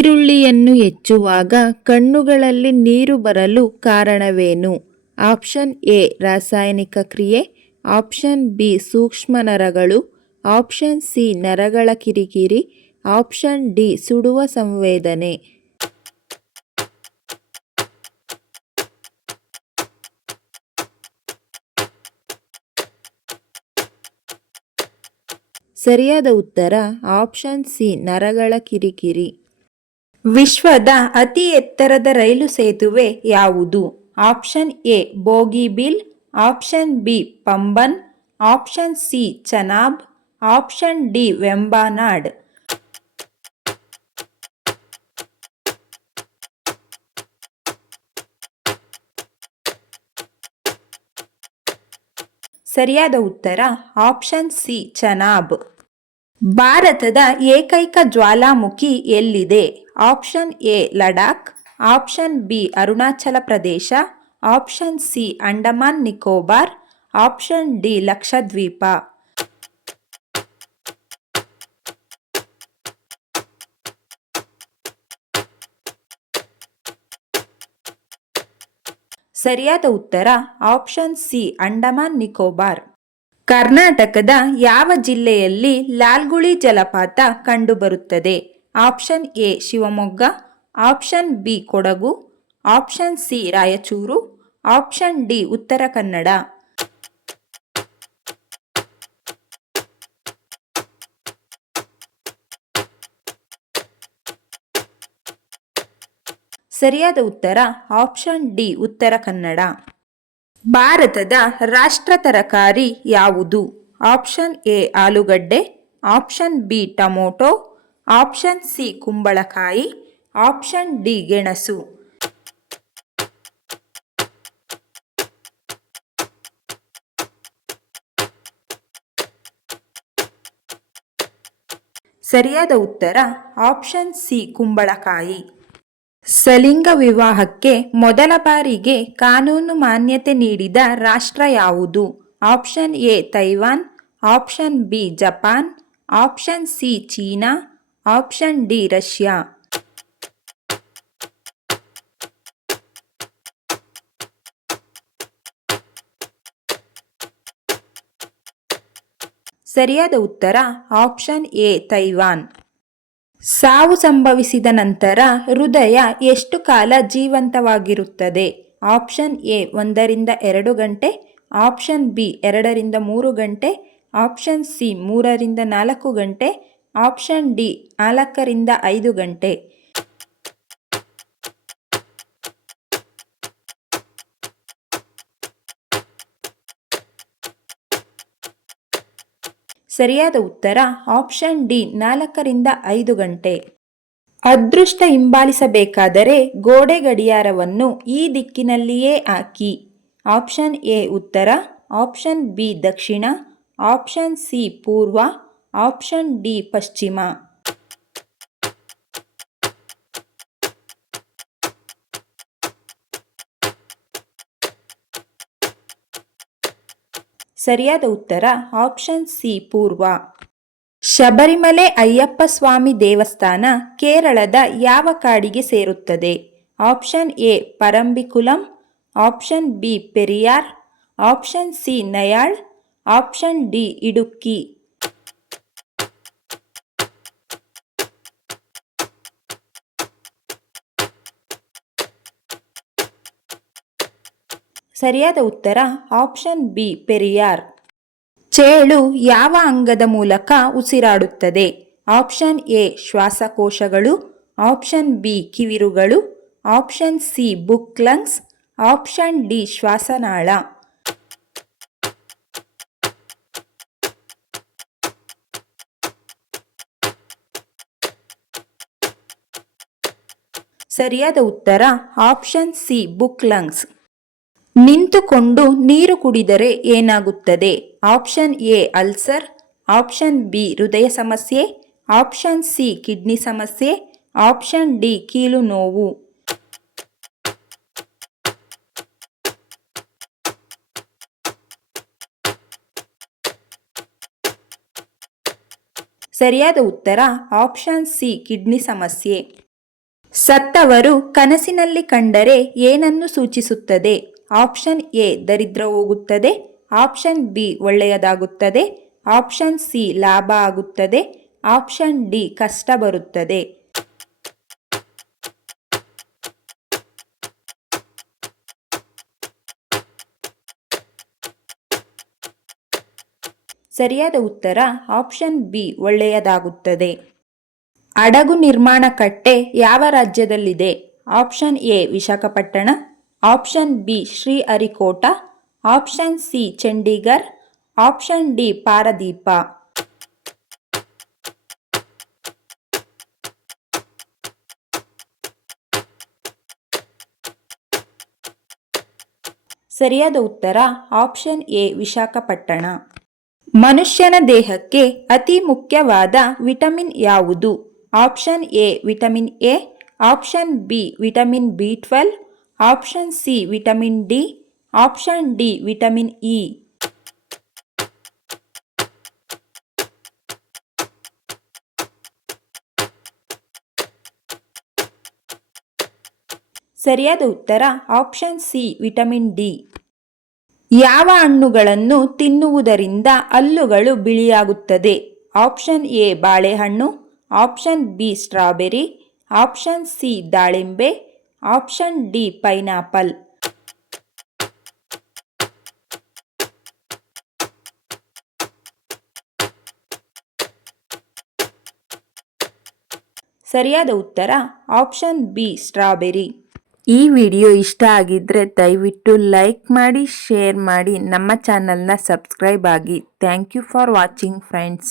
ಈರುಳ್ಳಿಯನ್ನು ಹೆಚ್ಚುವಾಗ ಕಣ್ಣುಗಳಲ್ಲಿ ನೀರು ಬರಲು ಕಾರಣವೇನು? ಆಪ್ಷನ್ ಎ ರಾಸಾಯನಿಕ ಕ್ರಿಯೆ, ಆಪ್ಷನ್ ಬಿ ಸೂಕ್ಷ್ಮ ನರಗಳು, ಆಪ್ಷನ್ ಸಿ ನರಗಳ ಕಿರಿಕಿರಿ, ಆಪ್ಷನ್ ಡಿ ಸುಡುವ ಸಂವೇದನೆ. ಸರಿಯಾದ ಉತ್ತರ ಆಪ್ಷನ್ ಸಿ ನರಗಳ ಕಿರಿಕಿರಿ. ವಿಶ್ವದ ಅತಿ ಎತ್ತರದ ರೈಲು ಸೇತುವೆ ಯಾವುದು? Option A Bogibeel, option B Pamban, option C Chenab, option D Vembanad. ಸರಿಯಾದ ಉತ್ತರ ಆಪ್ಷನ್ ಸಿ ಚನಾಬ್. ಭಾರತದ ಏಕೈಕ ಜ್ವಾಲಾಮುಖಿ ಎಲ್ಲಿದೆ? Option A Ladakh, option B Arunachal Pradesh, option C Andaman Nicobar, option D Lakshadweep. ಸರಿಯಾದ ಉತ್ತರ ಆಪ್ಷನ್ ಸಿ ಅಂಡಮಾನ್ ನಿಕೋಬಾರ್. ಕರ್ನಾಟಕದ ಯಾವ ಜಿಲ್ಲೆಯಲ್ಲಿ ಲಾಲ್ಗುಳಿ ಜಲಪಾತ ಕಂಡುಬರುತ್ತದೆ? Option A Shivamogga, option B Kodagu, option C Raichur, option D Uttara Kannada. ಸರಿಯಾದ ಉತ್ತರ ಆಪ್ಷನ್ ಡಿ ಉತ್ತರ ಕನ್ನಡ. ಭಾರತದ ರಾಷ್ಟ್ರ ತರಕಾರಿ ಯಾವುದು? ಆಪ್ಷನ್ ಎ ಆಲೂಗಡ್ಡೆ, option B tomato, option C ಕುಂಬಳಕಾಯಿ, ಆಪ್ಷನ್ ಡಿ ಗೆಣಸು. ಸರಿಯಾದ ಉತ್ತರ ಆಪ್ಷನ್ ಸಿ ಕುಂಬಳಕಾಯಿ. ಸಲಿಂಗ ವಿವಾಹಕ್ಕೆ ಮೊದಲ ಬಾರಿಗೆ ಕಾನೂನು ಮಾನ್ಯತೆ ನೀಡಿದ ರಾಷ್ಟ್ರ ಯಾವುದು? Option A Taiwan, option B Japan, option C China, option D Russia. ಸರಿಯಾದ ಉತ್ತರ ಆಪ್ಷನ್ ಎ ತೈವಾನ್. ಸಾವು ಸಂಭವಿಸಿದ ನಂತರ ಹೃದಯ ಎಷ್ಟು ಕಾಲ ಜೀವಂತವಾಗಿರುತ್ತದೆ? ಆಪ್ಷನ್ ಎ 1-2 ಗಂಟೆ, ಆಪ್ಷನ್ ಬಿ 2-3 ಗಂಟೆ, ಆಪ್ಷನ್ ಸಿ 3-4 ಗಂಟೆ, ಆಪ್ಷನ್ ಡಿ 4-5 ಗಂಟೆ. ಸರಿಯಾದ ಉತ್ತರ ಆಪ್ಷನ್ ಡಿ 4-5 ಗಂಟೆ. ಅದೃಷ್ಟ ಹಿಂಬಾಲಿಸಬೇಕಾದರೆ ಗೋಡೆ ಗಡಿಯಾರವನ್ನು ಈ ದಿಕ್ಕಿನಲ್ಲಿಯೇ ಹಾಕಿ. ಆಪ್ಷನ್ ಎ ಉತ್ತರ, ಆಪ್ಷನ್ ಬಿ ದಕ್ಷಿಣ, ಆಪ್ಷನ್ ಸಿ ಪೂರ್ವ, ಆಪ್ಷನ್ ಡಿ ಪಶ್ಚಿಮ. ಸರಿಯಾದ ಉತ್ತರ ಆಪ್ಷನ್ ಸಿ ಪೂರ್ವ. ಶಬರಿಮಲೆ ಅಯ್ಯಪ್ಪ ಸ್ವಾಮಿ ದೇವಸ್ಥಾನ ಕೇರಳದ ಯಾವ ಕಾಡಿಗೆ ಸೇರುತ್ತದೆ? Option A Parambikulam, option B Periyar, option C ನಯಾಳ್, ಆಪ್ಷನ್ ಡಿ ಇಡುಕ್ಕಿ. ಸರಿಯಾದ ಉತ್ತರ ಆಪ್ಷನ್ ಬಿ ಪೆರಿಯಾರ್. ಚೇಳು ಯಾವ ಅಂಗದ ಮೂಲಕ ಉಸಿರಾಡುತ್ತದೆ? ಆಪ್ಷನ್ ಎ ಶ್ವಾಸಕೋಶಗಳು, ಆಪ್ಷನ್ ಬಿ ಕಿವಿರುಗಳು, option C book lungs, option D ಶ್ವಾಸನಾಳ. ಸರಿಯಾದ ಉತ್ತರ ಆಪ್ಷನ್ ಸಿ ಬುಕ್ ಲಂಗ್ಸ್. ನಿಂತುಕೊಂಡು ನೀರು ಕುಡಿದರೆ ಏನಾಗುತ್ತದೆ? Option A ulcer, option B ಹೃದಯ ಸಮಸ್ಯೆ, ಆಪ್ಷನ್ ಸಿ ಕಿಡ್ನಿ ಸಮಸ್ಯೆ, ಆಪ್ಷನ್ ಡಿ ಕೀಲು ನೋವು. ಸರಿಯಾದ ಉತ್ತರ ಆಪ್ಷನ್ ಸಿ ಕಿಡ್ನಿ ಸಮಸ್ಯೆ. ಸತ್ತವರು ಕನಸಿನಲ್ಲಿ ಕಂಡರೆ ಏನನ್ನು ಸೂಚಿಸುತ್ತದೆ? ಆಪ್ಷನ್ ಎ ದರಿದ್ರ ಹೋಗುತ್ತದೆ, ಆಪ್ಷನ್ ಬಿ ಒಳ್ಳೆಯದಾಗುತ್ತದೆ, ಆಪ್ಷನ್ ಸಿ ಲಾಭ ಆಗುತ್ತದೆ, ಆಪ್ಷನ್ ಡಿ ಕಷ್ಟ ಬರುತ್ತದೆ. ಸರಿಯಾದ ಉತ್ತರ ಆಪ್ಷನ್ ಬಿ ಒಳ್ಳೆಯದಾಗುತ್ತದೆ. ಹಡಗು ನಿರ್ಮಾಣ ಕಟ್ಟೆ ಯಾವ ರಾಜ್ಯದಲ್ಲಿದೆ? Option A Visakhapatnam, option B Sriharikota, option C Chandigarh, option D Paradip. ಸರಿಯಾದ ಉತ್ತರ ಆಪ್ಷನ್ ಎ ವಿಶಾಖಪಟ್ಟಣ. ಮನುಷ್ಯನ ದೇಹಕ್ಕೆ ಅತಿ ಮುಖ್ಯವಾದ ವಿಟಮಿನ್ ಯಾವುದು? Option A vitamin A, option B vitamin ಬಿ12, option C vitamin D, option D vitamin E. ಸರಿಯಾದ ಉತ್ತರ ಆಪ್ಷನ್ ಸಿ ವಿಟಮಿನ್ ಡಿ. ಯಾವ ಹಣ್ಣುಗಳನ್ನು ತಿನ್ನುವುದರಿಂದ ಹಲ್ಲುಗಳು ಬಿಳಿಯಾಗುತ್ತದೆ? ಆಪ್ಷನ್ ಎ ಬಾಳೆಹಣ್ಣು, option B strawberry, option C ದಾಳಿಂಬೆ, ಆಪ್ಷನ್ ಡಿ ಪೈನಾಪಲ್. ಸರಿಯಾದ ಉತ್ತರ ಆಪ್ಷನ್ ಬಿ ಸ್ಟ್ರಾಬೆರಿ. ಈ ವಿಡಿಯೋ ಇಷ್ಟ ಆಗಿದ್ರೆ ದಯವಿಟ್ಟು ಲೈಕ್ ಮಾಡಿ, ಶೇರ್ ಮಾಡಿ, ನಮ್ಮ ಚಾನಲ್ನ ಸಬ್ಸ್ಕ್ರೈಬ್ ಆಗಿ. Thank you for watching friends.